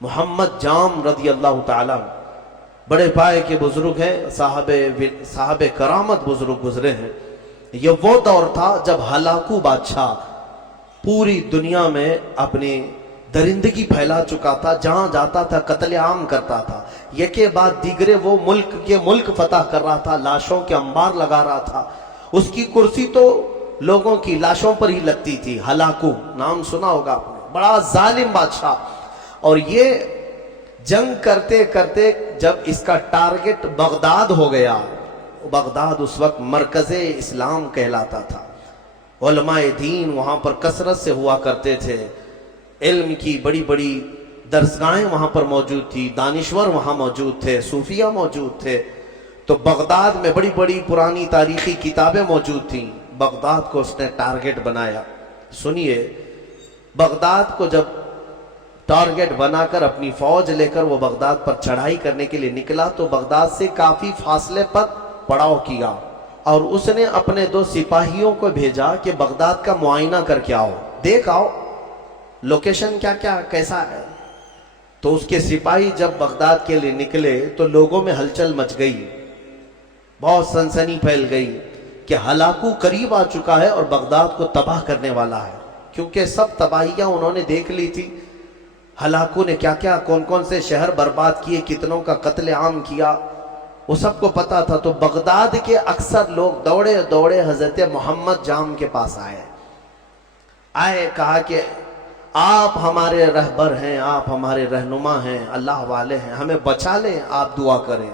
محمد جام رضی اللہ تعالیٰ بڑے پائے کے بزرگ ہیں، صاحب کرامت بزرگ گزرے ہیں۔ یہ وہ دور تھا جب ہلاکو بادشاہ پوری دنیا میں اپنی درندگی پھیلا چکا تھا، جہاں جاتا تھا قتل عام کرتا تھا، یکے بعد دیگرے وہ ملک فتح کر رہا تھا، لاشوں کے انبار لگا رہا تھا۔ اس کی کرسی تو لوگوں کی لاشوں پر ہی لگتی تھی۔ ہلاکو نام سنا ہوگا آپ نے، بڑا ظالم بادشاہ۔ اور یہ جنگ کرتے کرتے جب اس کا ٹارگٹ بغداد ہو گیا، بغداد اس وقت مرکز اسلام کہلاتا تھا، علماء دین وہاں پر کثرت سے ہوا کرتے تھے، علم کی بڑی بڑی درسگاہیں وہاں پر موجود تھی، دانشور وہاں موجود تھے، صوفیہ موجود تھے۔ تو بغداد میں بڑی بڑی پرانی تاریخی کتابیں موجود تھیں۔ بغداد کو اس نے ٹارگٹ بنایا۔ سنیے، بغداد کو جب ٹارگٹ بنا کر اپنی فوج لے کر وہ بغداد پر چڑھائی کرنے کے لیے نکلا تو بغداد سے کافی فاصلے پر پڑاؤ کیا، اور اس نے اپنے 2 سپاہیوں کو بھیجا کہ بغداد کا معائنہ کر کے آؤ، دیکھ آؤ لوکیشن کیا کیسا ہے۔ تو اس کے سپاہی جب بغداد کے لیے نکلے تو لوگوں میں ہلچل مچ گئی، بہت سنسنی پھیل گئی کہ ہلاکو قریب آ چکا ہے اور بغداد کو تباہ کرنے والا ہے، کیونکہ سب تباہیاں انہوں نے دیکھ لی تھی۔ ہلاکو نے کیا کون سے شہر برباد کیے، کتنوں کا قتل عام کیا، وہ سب کو پتا تھا۔ تو بغداد کے اکثر لوگ دوڑے دوڑے حضرت محمد جام کے پاس آئے، کہا کہ آپ ہمارے رہبر ہیں، آپ ہمارے رہنما ہیں، اللہ والے ہیں، ہمیں بچا لیں، آپ دعا کریں۔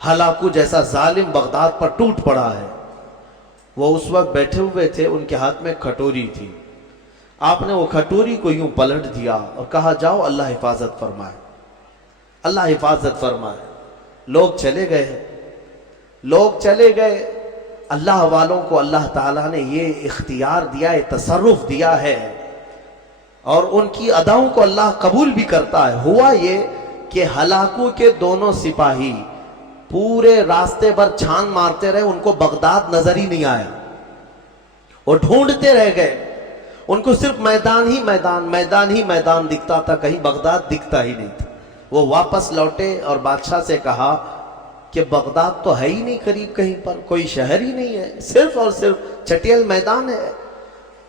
ہلاکو جیسا ظالم بغداد پر ٹوٹ پڑا ہے۔ وہ اس وقت بیٹھے ہوئے تھے، ان کے ہاتھ میں کھٹوری تھی۔ آپ نے وہ کھٹوری کو یوں پلٹ دیا اور کہا جاؤ اللہ حفاظت فرمائے، اللہ حفاظت فرمائے۔ لوگ چلے گئے۔ اللہ والوں کو اللہ تعالیٰ نے یہ اختیار دیا ہے، تصرف دیا ہے، اور ان کی اداؤں کو اللہ قبول بھی کرتا ہے۔ ہوا یہ کہ ہلاکو کے دونوں سپاہی پورے راستے پر چھان مارتے رہے، ان کو بغداد نظر ہی نہیں آیا، وہ ڈھونڈتے رہ گئے، ان کو صرف میدان ہی میدان دکھتا تھا، کہیں بغداد دکھتا ہی نہیں تھا۔ وہ واپس لوٹے اور بادشاہ سے کہا کہ بغداد تو ہے ہی نہیں قریب، کہیں پر کوئی شہر ہی نہیں ہے، صرف اور صرف چٹیل میدان ہے۔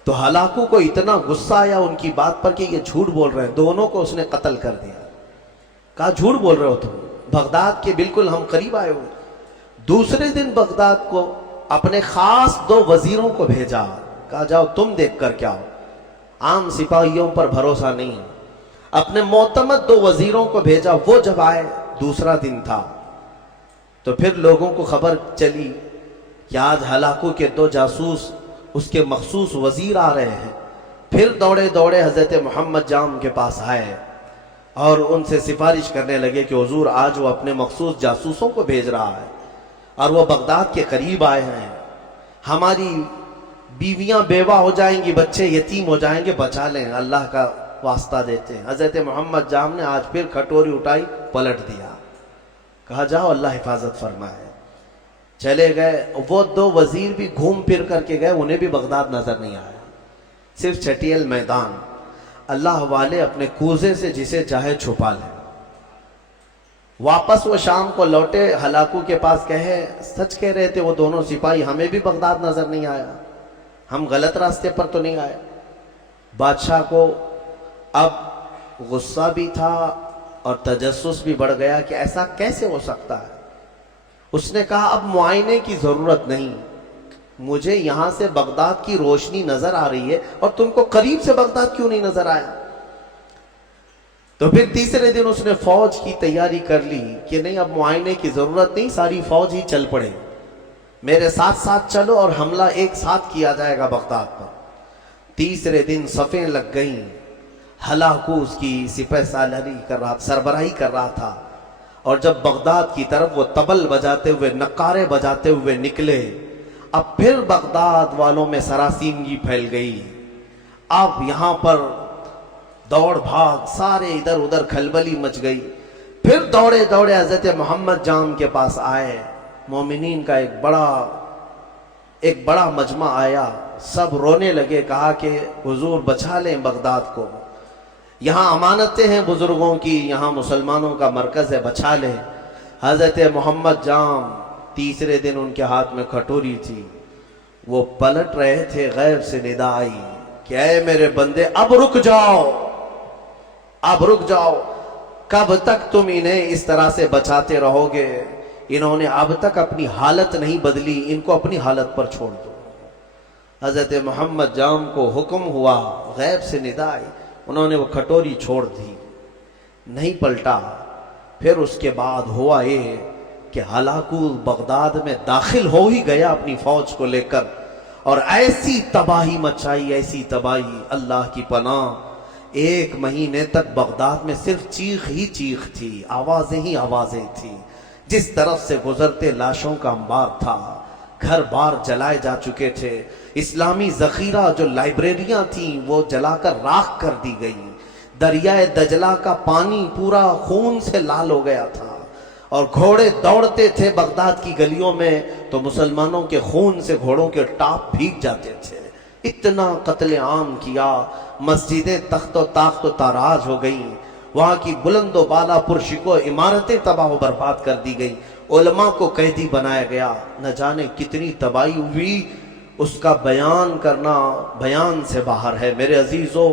تو ہلاکو کو اتنا غصہ آیا ان کی بات پر کہ یہ جھوٹ بول رہے ہیں، دونوں کو اس نے قتل کر دیا۔ کہا جھوٹ بول رہے ہو تم، بغداد کے بالکل ہم قریب آئے ہوئے۔ دوسرے دن بغداد کو اپنے خاص 2 وزیروں کو بھیجا، کہا جاؤ تم دیکھ کر کیا ہو، عام سپاہیوں پر بھروسہ نہیں۔ اپنے معتمد 2 وزیروں کو بھیجا، وہ جب آئے، دوسرا دن تھا، تو پھر لوگوں کو خبر چلی کہ آج ہلاکو کے 2 جاسوس اس کے مخصوص وزیر آ رہے ہیں۔ پھر دوڑے دوڑے حضرت محمد جام کے پاس آئے اور ان سے سفارش کرنے لگے کہ حضور آج وہ اپنے مخصوص جاسوسوں کو بھیج رہا ہے اور وہ بغداد کے قریب آئے ہیں، ہماری بیویاں بیوہ ہو جائیں گی، بچے یتیم ہو جائیں گے، بچا لیں، اللہ کا واسطہ دیتے ہیں۔ حضرت محمد جام نے آج پھر کھٹوری اٹھائی، پلٹ دیا، کہا جاؤ اللہ حفاظت فرمائے۔ چلے گئے، وہ 2 وزیر بھی گھوم پھر کر کے گئے، انہیں بھی بغداد نظر نہیں آیا، صرف چٹیل میدان۔ اللہ والے اپنے کوزے سے جسے چاہے چھپا لیں۔ واپس وہ شام کو لوٹے، ہلاکو کے پاس کہے سچ کہہ رہے تھے وہ دونوں سپاہی، ہمیں بھی بغداد نظر نہیں آیا، ہم غلط راستے پر تو نہیں آئے۔ بادشاہ کو اب غصہ بھی تھا اور تجسس بھی بڑھ گیا کہ ایسا کیسے ہو سکتا ہے۔ اس نے کہا اب معائنے کی ضرورت نہیں، مجھے یہاں سے بغداد کی روشنی نظر آ رہی ہے اور تم کو قریب سے بغداد کیوں نہیں نظر آیا؟ تو پھر تیسرے دن اس نے فوج کی تیاری کر لی کہ نہیں اب معائنے کی ضرورت نہیں، ساری فوج ہی چل پڑے، میرے ساتھ ساتھ چلو اور حملہ ایک ساتھ کیا جائے گا بغداد پر۔ تیسرے دن صفیں لگ گئیں، ہلاکو اس کی سپہ سالاری سربراہی کر رہا تھا، اور جب بغداد کی طرف وہ طبل بجاتے ہوئے، نقارے بجاتے ہوئے نکلے، اب پھر بغداد والوں میں سراسیمگی پھیل گئی۔ اب یہاں پر دوڑ بھاگ، سارے ادھر ادھر کھلبلی مچ گئی۔ پھر دوڑے دوڑے حضرت محمد جام کے پاس آئے، مومنین کا ایک بڑا مجمع آیا، سب رونے لگے، کہا کہ حضور بچا لیں بغداد کو۔ یہاں امانتیں ہیں بزرگوں کی، یہاں مسلمانوں کا مرکز ہے، بچا لیں۔ حضرت محمد جام تیسرے دن ان کے ہاتھ میں کھٹوری تھی، وہ پلٹ رہے تھے، غیب سے ندا آئی کہ اے میرے بندے اب رک جاؤ، اب رک جاؤ، کب تک تم انہیں اس طرح سے بچاتے رہو گے؟ انہوں نے اب تک اپنی حالت نہیں بدلی، ان کو اپنی حالت پر چھوڑ دو۔ حضرت محمد جام کو حکم ہوا، غیب سے ندا آئی، انہوں نے وہ کھٹوری چھوڑ دی، نہیں پلٹا۔ پھر اس کے بعد ہوا یہ کہ ہلاکو بغداد میں داخل ہو ہی گیا اپنی فوج کو لے کر، اور ایسی تباہی مچائی، ایسی تباہی، اللہ کی پناہ۔ 1 مہینے تک بغداد میں صرف چیخ ہی چیخ تھی، آوازیں ہی آوازیں تھیں، جس طرف سے گزرتے لاشوں کا انبار تھا، گھر بار جلائے جا چکے تھے، اسلامی ذخیرہ جو لائبریریاں تھیں وہ جلا کر راکھ کر دی گئی، دریائے دجلہ کا پانی پورا خون سے لال ہو گیا تھا، اور گھوڑے دوڑتے تھے بغداد کی گلیوں میں تو مسلمانوں کے خون سے گھوڑوں کے ٹاپ بھیگ جاتے تھے۔ اتنا قتل عام کیا، مسجدیں تخت و تاخت و تاراج ہو گئیں، وہاں کی بلند و بالا پرشکو عمارتیں تباہ و برباد کر دی گئیں، علماء کو قیدی بنایا گیا، نہ جانے کتنی تباہی ہوئی، اس کا بیان کرنا بیان سے باہر ہے۔ میرے عزیزو،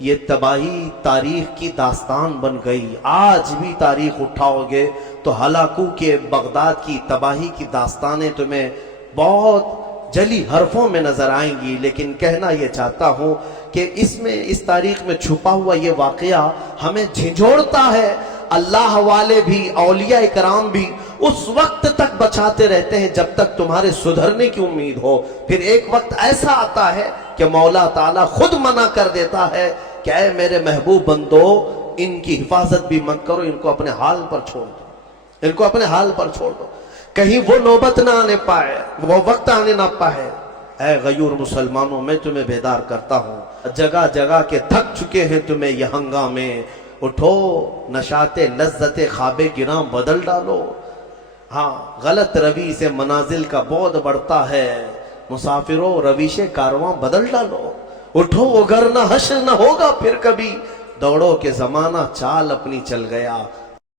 یہ تباہی تاریخ کی داستان بن گئی، آج بھی تاریخ اٹھاؤ گے تو ہلاکو کے بغداد کی تباہی کی داستانیں تمہیں بہت جلی حرفوں میں نظر آئیں گی، لیکن کہنا یہ چاہتا ہوں کہ اس تاریخ میں چھپا ہوا یہ واقعہ ہمیں جھنجھوڑتا ہے۔ اللہ والے بھی، اولیاء کرام بھی اس وقت تک بچاتے رہتے ہیں جب تک تمہارے سدھرنے کی امید ہو، پھر ایک وقت ایسا آتا ہے کہ مولا تعالیٰ خود منع کر دیتا ہے کہ اے میرے محبوب بندو، ان کی حفاظت بھی مت کرو، ان کو اپنے حال پر چھوڑ دو، ان کو اپنے حال پر چھوڑ دو، کہیں وہ نوبت نہ آنے پائے، وہ وقت آنے نہ پائے۔ اے غیور مسلمانوں، میں تمہیں بیدار کرتا ہوں، جگہ جگہ کے تھک چکے ہیں تمہیں یہ ہنگامے، اٹھو، نشاط لذت خواب گراں بدل ڈالو۔ ہاں، غلط روی سے منازل کا بعد بڑھتا ہے، مسافروں رویش کارواں بدل ڈالو، اٹھو وگرنہ حشر نہ ہوگا پھر کبھی، دوڑو کہ زمانہ چال اپنی چل گیا،